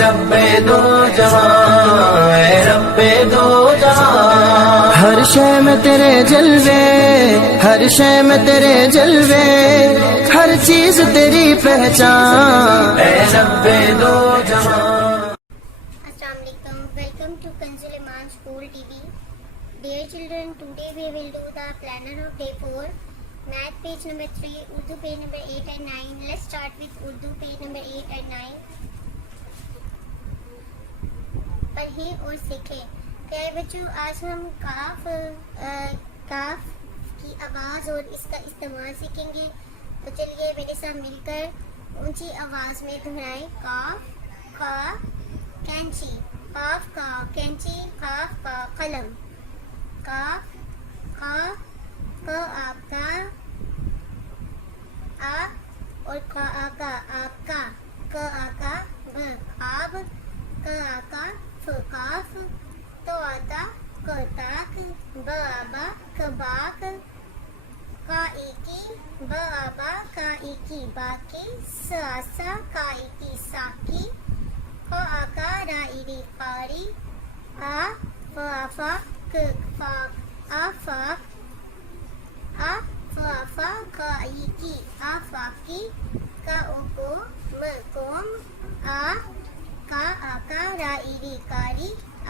رب دو جہاں، اے رب دو جہاں، ہر شے میں تیرے جلوے، ہر شے میں تیرے جلوے، ہر چیز تیری پہچان، اے رب دو جہاں. Assalamu alaikum. Welcome to Kanzul Iman School TV. Dear children, today we will do the planner of day 4. Math page number 3, Urdu page number 8 and 9. Let's start with Urdu page number 8 and 9. پڑھیں اور سیکھیں. پیارے بچوں، آج ہم کاف کی آواز اور اس کا استعمال سیکھیں گے. تو چلیے میرے ساتھ مل کر اونچی آواز میں دہرائیں. کاف کا کینچی، قاف کا کینچی، قاف کا قلم، قاف کا آپ کا آ اور کا آقا آپ کا، کا آقا ب خواب، کا آقا فقاف، تو آتا کوتاک، ب آبا کباک، کا ایکی ب آبا کا ایکی باکی، ساسا کا ایکی ساکی، کا آقا رائری قاری، آ فافا کفاک آفاق، آ فافا کا ایکی آفاقی، کا اوکو مقوم، آ کا آقا رائری کاری، آ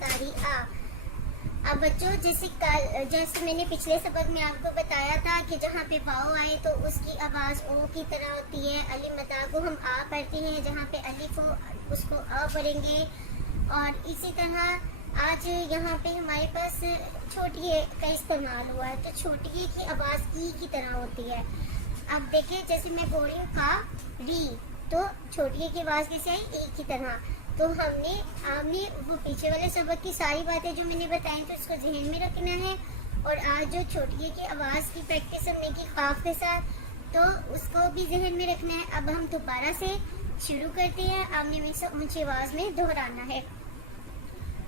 کاری آ. اب بچوں، جیسے میں نے پچھلے سبق میں آپ کو بتایا تھا کہ جہاں پہ واؤ آئے تو اس کی آواز او کی طرح ہوتی ہے. علی مدا کو ہم آ پڑھتے ہیں، جہاں پہ الف ہو اس کو آ پڑھیں گے. اور اسی طرح آج یہاں پہ ہمارے پاس چھوٹیے کا استعمال ہوا ہے، تو چھوٹیے کی آواز ای کی طرح ہوتی ہے. اب دیکھیں، جیسے میں بول رہی ہوں کا ری، تو چھوٹیے کی آواز کیسے آئی؟ ای کی طرح. تو ہم نے وہ پیچھے والے سبق کی ساری باتیں جو میں نے بتائی تو اس کو ذہن میں رکھنا ہے. اور آج جو چھوٹیے کی آواز کی پریکٹس ہم نے کی خاف کے ساتھ، تو اس کو بھی ذہن میں رکھنا ہے. اب ہم دوبارہ سے شروع کرتے ہیں. آپ نے اونچی آواز میں دہرانا ہے.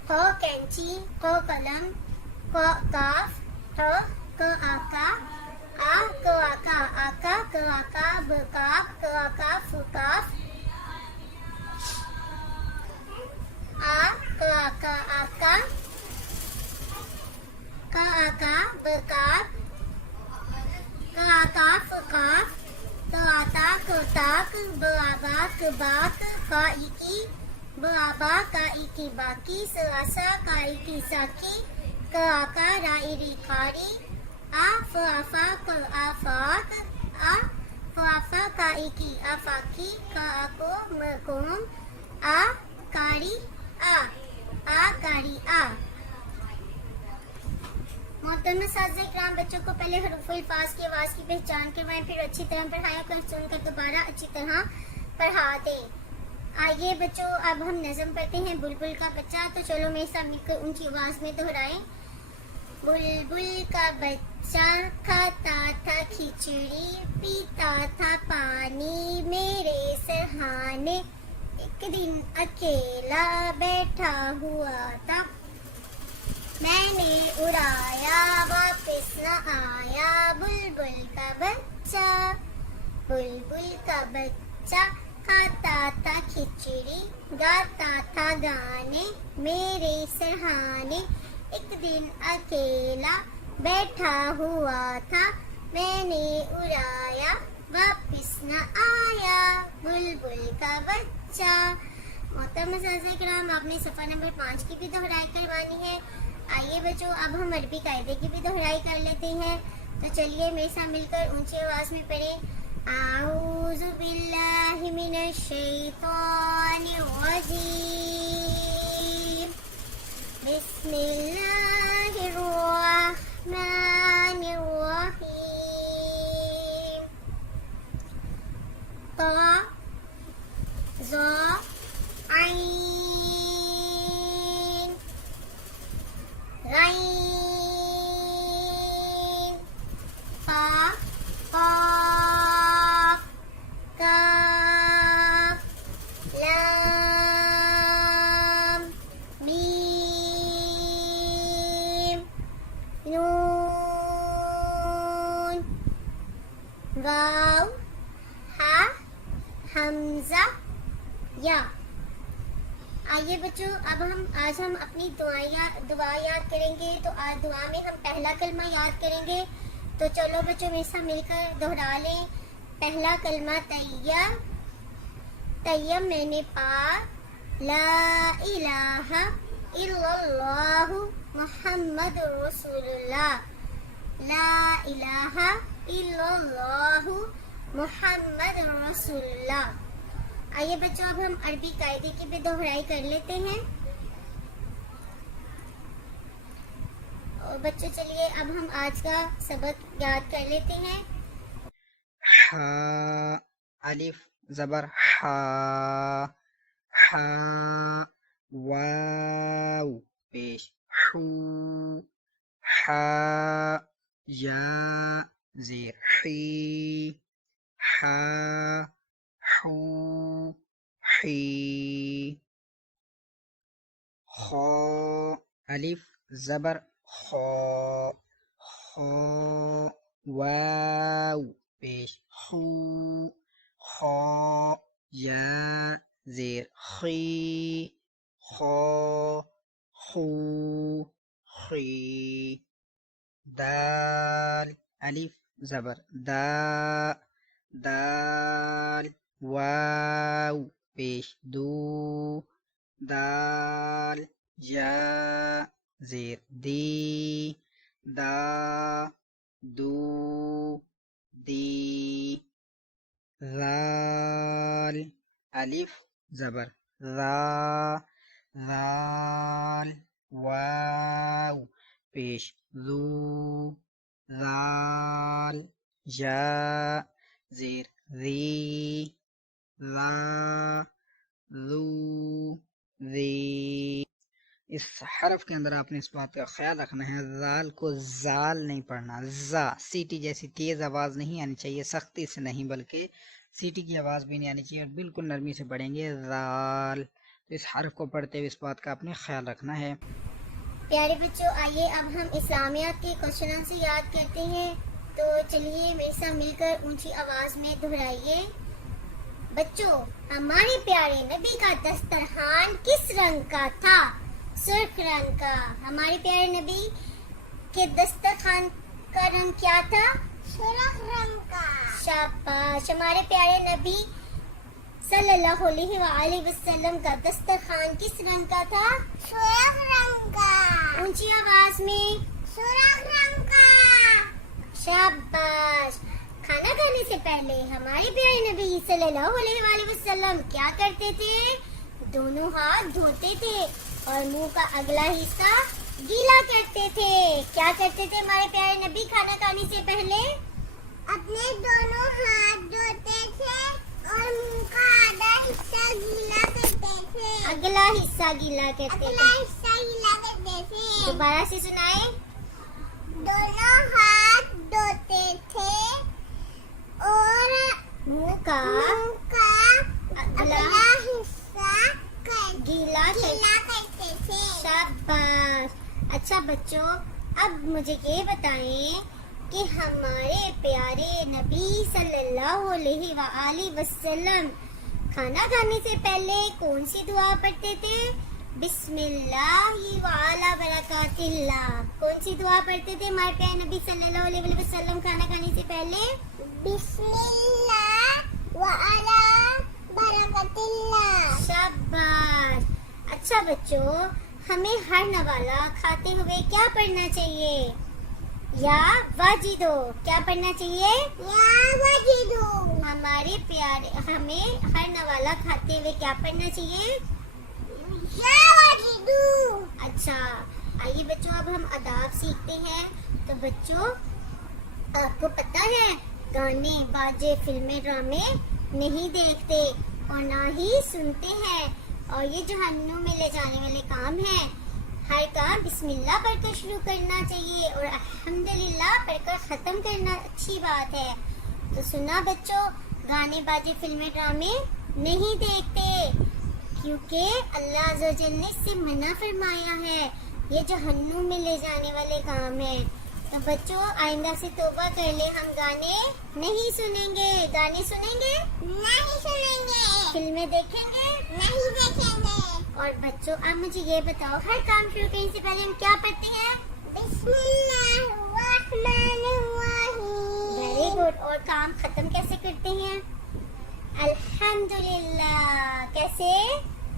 ق کینچی، ق قلم، کاف، ق آقا، آ ق آقا آقا، ق آقا بقاف، ق آقا فقاف، آ ق آقا آقا، ق آقا بقاف، ق آقا فقاف، ط آتا کوتاک، ب آبا کباک، کا ایکی ب آبا کا ایکی باکی، ساسا کا ایکی ساکی، ک آقا رائری قاری، آ فافا ک آفاق، آ فافا کا ایکی آفاقی، کا آکو مقوم، آ کاری آ کاری آ. محترم اساتذہ کرام، بچوں کو پہلے حروف الفاظ کی آواز کی پہچان کروائیں، پھر اچھی طرح پڑھایا کر، سن کر دوبارہ اچھی طرح پڑھا دیں. آئیے بچوں، اب ہم نظم پڑھتے ہیں بلبل کا بچہ. تو چلو میرے ساتھ مل کر اونچی آواز میں دہرائیں. بلبل کا بچہ کھاتا تھا کھچڑی، پیتا تھا پانی میرے سرہانے، ایک دن اکیلا بیٹھا ہوا تھا، میں نے اڑایا واپس نہ آیا بلبل کا بچہ. بلبل کا بچہ کھاتا تھا کھچڑی، گاتا تھا گانے میرے سرہانے، ایک دن اکیلا بیٹھا ہوا تھا، میں نے اڑایا واپس نہ آیا بلبل کا بچہ. محترم اساتذہ کرام، آپ نے صفحہ نمبر 5 کی بھی دہرائی کروانی ہے. آئیے بچوں، اب ہم عربی قاعدے کی بھی دہرائی کر لیتے ہیں. تو چلیے میرے ساتھ مل کر اونچی آواز میں پڑھیں. اعوذ باللہ من الشیطان الرجیم، بسم اللہ الرحمن الرحیم. طا ظا عین غین فا قاف کاف لام میم نون واو ہا حمزہ یا. آئیے بچوں اب آج ہم اپنی دعا یاد کریں گے. تو آج دعا میں ہم پہلا کلمہ یاد کریں گے. تو چلو بچوں میرے ساتھ مل کر دہرا لیں. پہلا کلمہ طیب. طیب میں نے پا لا الہ الا اللہ محمد رسول اللہ. لا الہ الا اللہ محمد رسول اللہ. آئیے بچوں اب ہم عربی قاعدے کی بھی دہرائی کر لیتے ہیں. اور بچوں چلیے اب ہم آج کا سبق یاد کر لیتے ہیں. حا الف زبر حا حا واو پیش حو حا یا زیر حی حا حو حی. خا الف زبر خا خا واو پیش خو خا یا زیر خی خا خو خی. دال الف زبر دا دال واو پیش دو دال یا زیر دی دا دو دی. ذال الف زبر ذا ذال واو پیش ذو ذال یا زیر ذی ذا ذو ذی. اس حرف کے اندر آپ نے اس بات کا خیال رکھنا ہے ذال کو زال نہیں پڑھنا. زا سیٹی جیسی تیز آواز نہیں آنی چاہیے, سختی سے نہیں بلکہ سیٹی کی آواز بھی نہیں آنی چاہیے اور بالکل نرمی سے پڑھیں گے ذال. تو اس حرف کو پڑھتے ہوئے اس بات کا آپ نے خیال رکھنا ہے. پیارے بچوں آئیے اب ہم اسلامیات کے کوشچن آنسر یاد کرتے ہیں. تو چلیے میرے ساتھ مل کر اونچی آواز میں دہرائیے. بچوں ہمارے پیارے نبی کا دسترخوان کس رنگ کا تھا؟ سرخ رنگ کا. ہمارے پیارے نبی کے دسترخوان کا رنگ کیا تھا؟ سرخ رنگ کا. شاباش. ہمارے پیارے نبی صلی اللہ علیہ وآلہ وسلم کا دسترخوان کس رنگ کا تھا؟ سرخ رنگ کا. اونچی آواز میں سرخ رنگ کا. شاباش. کھانا کھانے سے پہلے ہمارے پیارے نبی صلی اللہ علیہ وآلہ وسلم کیا کرتے تھے؟ دونوں ہاتھ دھوتے تھے اور منہ کا اگلا حصہ گیلا کرتے تھے. کیا کرتے تھے ہمارے پیارے نبی کھانا کھانے سے پہلے؟ اپنے دونوں ہاتھ دھوتے تھے اور منہ کا آدھا حصہ گیلا کرتے تھے. اگلا حصہ گیلا کرتے تھے. اگلا حصہ گیلا کرتے تھے. دوبارہ سے سنائیں. دونوں ہاتھ دھوتے تھے اور منہ کا اگلا حصہ گیلا کرتے تھے. شاباش. اچھا بچوں اب مجھے یہ بتائیں کہ ہمارے پیارے نبی صلی اللہ علیہ وآلہ وسلم کھانا کھانے سے پہلے کون سی دعا پڑھتے تھے؟ بسم اللہ وعلی برکات اللہ. کون سی دعا پڑھتے تھے ہمارے پیارے نبی صلی اللہ علیہ وسلم کھانا کھانے سے پہلے؟ بسم اللہ وعلی برکات اللہ. شاباش. اچھا بچوں ہمیں ہر نوالا کھاتے ہوئے کیا پڑھنا چاہیے؟ یا واجدو. کیا پڑھنا چاہیے؟ یا واجدو. ہمارے پیارے ہمیں ہر نوالا کھاتے ہوئے کیا پڑھنا چاہیے؟ یا واجدو. اچھا آئیے بچوں اب ہم آداب سیکھتے ہیں. تو بچوں آپ کو پتہ ہے گانے باجے فلمیں ڈرامے نہیں دیکھتے اور نہ ہی سنتے ہیں. اور یہ جہنم میں لے جانے والے کام ہیں. ہر کام بسم اللہ پڑھ کر شروع کرنا چاہیے اور الحمدللہ پڑھ کر ختم کرنا اچھی بات ہے. تو سنا بچوں گانے باجے فلمیں ڈرامے نہیں دیکھتے کیونکہ اللہ عز و جل نے اس سے منع فرمایا ہے. یہ جہنم میں لے جانے والے کام ہیں. تو بچوں آئندہ سے توبہ کر لیں. ہم گانے نہیں سنیں گے. گانے سنیں گے؟ نہیں سنیں گے. فلمیں دیکھیں گے؟ نہیں دیکھیں گے. اور بچوں اب مجھے یہ بتاؤ ہر کام شروع کرنے سے پہلے ہم کیا پڑھتے ہیں؟ Very good. اور کام ختم کیسے کرتے ہیں؟ الحمدللہ. کیسے؟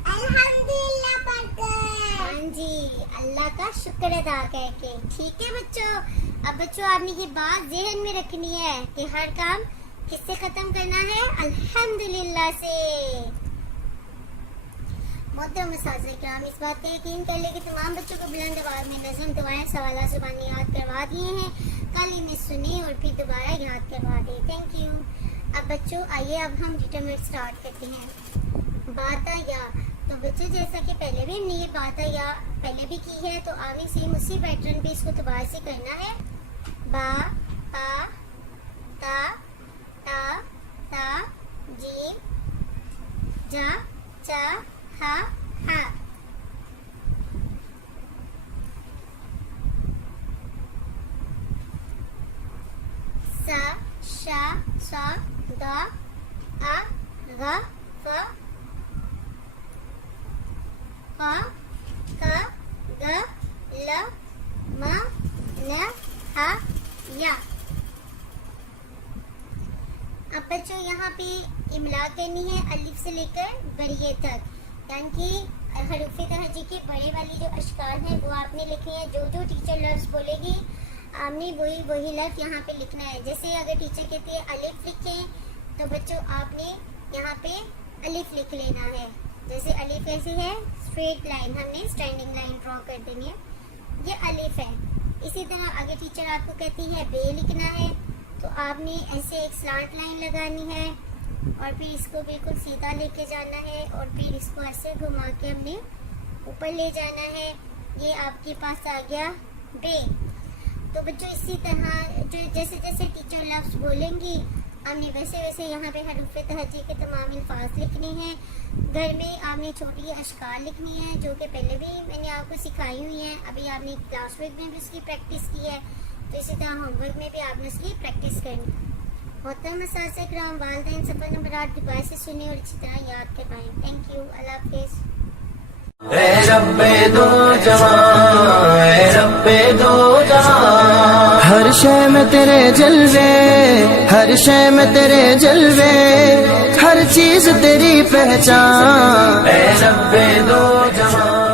الحمدللہ پڑھ کر. ہاں جی, اللہ کا شکر ادا کر کے. ٹھیک ہے بچوں. اب بچوں آپ نے یہ بات ذہن میں رکھنی ہے کہ ہر کام کس سے ختم کرنا ہے؟ الحمدللہ سے. محترم اساتذہ کرام, اس بات کا یقین کر لیں کہ تمام بچوں کو بلند آواز میں نظم دعائیں سوالات زبانی یاد کروا دیے ہیں. کل انہیں سنیں اور پھر دوبارہ یاد کروا دیں. Thank you. اب بچوں آئیے اب ہم ڈٹرمنٹ اسٹارٹ کرتے ہیں. باتا یا, تو بچوں جیسا کہ پہلے بھی ہم نے یہ باتا یا پہلے بھی کی ہے تو آگے سیم اسی پیٹرن پہ اس کو دوبارہ سے کرنا ہے. با پا تا تا تا جیم جا چا ہا ہا. سا شا سا دا آ غا فا قا کا گا لا ما نا ہا یا. اب بچوں یہاں پہ املا کرنی ہے الف سے لے کر بریے تک, یعنی کہ حروف تہجی کے بڑے والی جو اشکال ہیں وہ آپ نے لکھے ہیں. جو جو ٹیچر لفظ بولے گی آپ نے وہی لفظ یہاں پہ لکھنا ہے. جیسے اگر ٹیچر کہتے ہیں الف لکھیں تو بچوں آپ نے یہاں پہ الف لکھ لینا ہے. جیسے الف ایسی ہے اسٹریٹ لائن, ہم نے اسٹینڈنگ لائن ڈرا کر دینی ہے, یہ الف ہے. اسی طرح اگر ٹیچر آپ کو کہتی ہے بے لکھنا ہے تو آپ نے ایسے ایک سلانٹ لائن لگانی ہے اور پھر اس کو بالکل سیدھا لے کے جانا ہے اور پھر اس کو ایسے گھما کے ہم نے اوپر لے جانا ہے. یہ آپ کے پاس آ گیا بے. تو بچوں اسی طرح جو جیسے جیسے ٹیچر لفظ بولیں گی ہم نے ویسے ویسے یہاں پہ حروف تہجی کے تمام الفاظ لکھنے ہیں. گھر میں آپ نے چھوٹی اشکال لکھنی ہے جو کہ پہلے بھی میں نے آپ کو سکھائی ہوئی ہیں. ابھی آپ نے کلاس ورک میں بھی اس کی پریکٹس کی ہے تو اسی طرح ہوم ورک میں بھی آپ نے اس کی پریکٹس کرنی. محترم اساتذہ کرام, والدین صفحہ نمبرات دوبارہ سے سنیں اور اچھی طرح یاد کروائیں. Thank you. اللہ حافظ. اے رب دو جہاں, اے رب دو جہاں, ہر شے میں تیرے جلوے, ہر شے میں تیرے جلوے, ہر چیز تیری پہچان. اے رب دو جہاں.